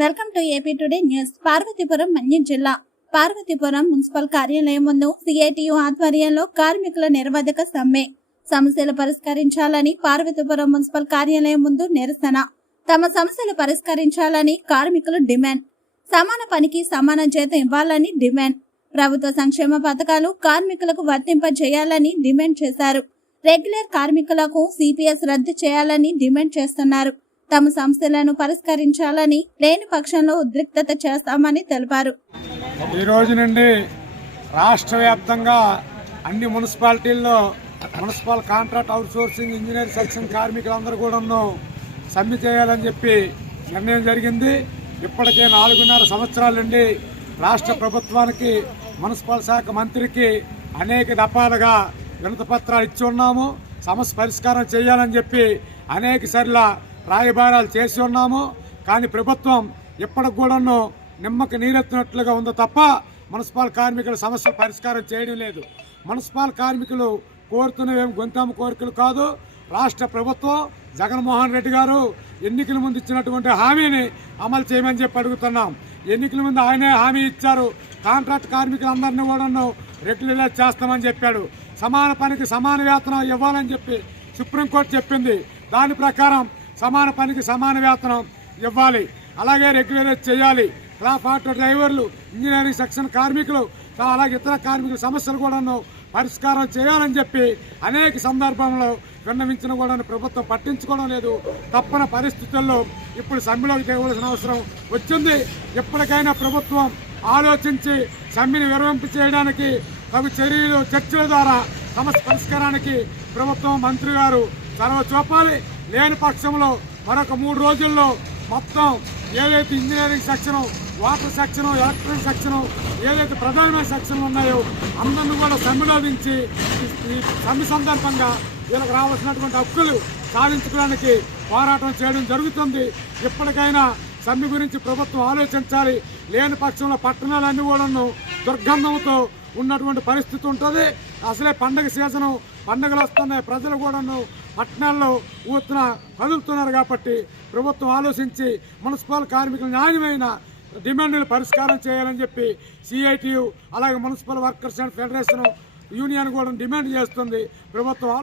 Welcome to AP today news. Parvathipuram Manyam జిల్లా Parvathipuram municipal కార్యాలయం ముందు సిఐటియు ఆధ్వర్యంలో కార్మికుల నిరవధిక సమ్మె. సమస్యలు పరిష్కరించాలని పార్వతీపురం మున్సిపల్ కార్యాలయం ముందు నిరసన. తమ సమస్యలు పరిష్కరించాలని కార్మికులు డిమాండ్. సమాన పనికి సమాన జీతం ఇవ్వాలని డిమాండ్. ప్రభుత్వ సంక్షేమ పథకాలు కార్మికులకు వర్తింపజేయాలని డిమాండ్ చేశారు. రెగ్యులర్ కార్మికులకు సిపిఎస్ రద్దు చేయాలని డిమాండ్ చేస్తున్నారు. తమ సమస్యలను పరిష్కరించాలని, లేని పక్షంలో ఉద్రిక్తత చేస్తామని తెలిపారు. ఈ రోజు నుండి రాష్ట్ర వ్యాప్తంగా అన్ని మున్సిపాలిటీల్లో municipal contract outsourcing engineer section కార్మికులందరూ కూడా సమ్మె చేయాలని చెప్పి నిర్ణయం జరిగింది. ఇప్పటికే 4.5 సంవత్సరాల నుండి రాష్ట్ర ప్రభుత్వానికి, మున్సిపల్ శాఖ మంత్రికి అనేక దఫాలుగా వినతి పత్రాలు ఇచ్చి ఉన్నాము. సమస్య పరిష్కారం చేయాలని చెప్పి అనేక సార్లు రాయబారాలు చేసి ఉన్నాము. కానీ ప్రభుత్వం ఇప్పటికి కూడాను నిమ్మకి నీరెత్తినట్లుగా ఉందో తప్ప మున్సిపల్ కార్మికుల సమస్యలు పరిష్కారం చేయడం లేదు. మున్సిపల్ కార్మికులు కోరుతున్నవేం గొంతమ్మ కోరికలు కాదు. రాష్ట్ర ప్రభుత్వం జగన్మోహన్ రెడ్డి గారు ఎన్నికల ముందు ఇచ్చినటువంటి హామీని అమలు చేయమని చెప్పి అడుగుతున్నాం. ఎన్నికల ముందు ఆయనే హామీ ఇచ్చారు. కాంట్రాక్ట్ కార్మికులందరినీ కూడా రెగ్యులరైజ్ చేస్తామని చెప్పాడు. సమాన పనికి సమాన వేతనం ఇవ్వాలని చెప్పి సుప్రీంకోర్టు చెప్పింది. దాని ప్రకారం సమాన పనికి సమాన వేతనం ఇవ్వాలి, అలాగే రెగ్యులరైజ్ చేయాలి. క్లాప్ ఆటో డ్రైవర్లు, ఇంజనీరింగ్ సెక్షన్ కార్మికులు, అలాగే ఇతర కార్మికుల సమస్యలు కూడా పరిష్కారం చేయాలని చెప్పి అనేక సందర్భంలో విన్నవించిన కూడా ప్రభుత్వం పట్టించుకోవడం లేదు. తప్పని పరిస్థితుల్లో ఇప్పుడు సమ్మెలోకి దిగవలసిన అవసరం వచ్చింది. ఎప్పటికైనా ప్రభుత్వం ఆలోచించి సమ్మెను విరమింపు చేయడానికి తగు చర్యలు, చర్చల ద్వారా సమస్య పరిష్కారానికి ప్రభుత్వం, మంత్రి గారు చొరవ చూపాలి. లేని పక్షంలో మరొక 3 రోజుల్లో మొత్తం ఏదైతే engineering section, water section, electric section, ఏదైతే ప్రధానమైన సెక్షన్లు ఉన్నాయో అందరిని కూడా సమ్మెలోదించి ఈ సమ్మె సందర్భంగా వీళ్ళకి రావాల్సినటువంటి హక్కులు సాధించుకోవడానికి పోరాటం చేయడం జరుగుతుంది. ఇప్పటికైనా సమ్మె గురించి ప్రభుత్వం ఆలోచించాలి. లేని పక్షంలో పట్టణాలన్నీ కూడా దుర్గంధంతో ఉన్నటువంటి పరిస్థితి ఉంటుంది. అసలే పండగ సీజను, పండుగలు వస్తున్నాయి, ప్రజలు కూడాను పట్టణాల్లో ఊతున కదులుతున్నారు. కాబట్టి ప్రభుత్వం ఆలోచించి మున్సిపల్ కార్మికుల న్యాయమైన డిమాండ్లు పరిష్కారం చేయాలని చెప్పి సిఐటియు, అలాగే municipal workers and federation union కూడా డిమాండ్ చేస్తుంది. ప్రభుత్వం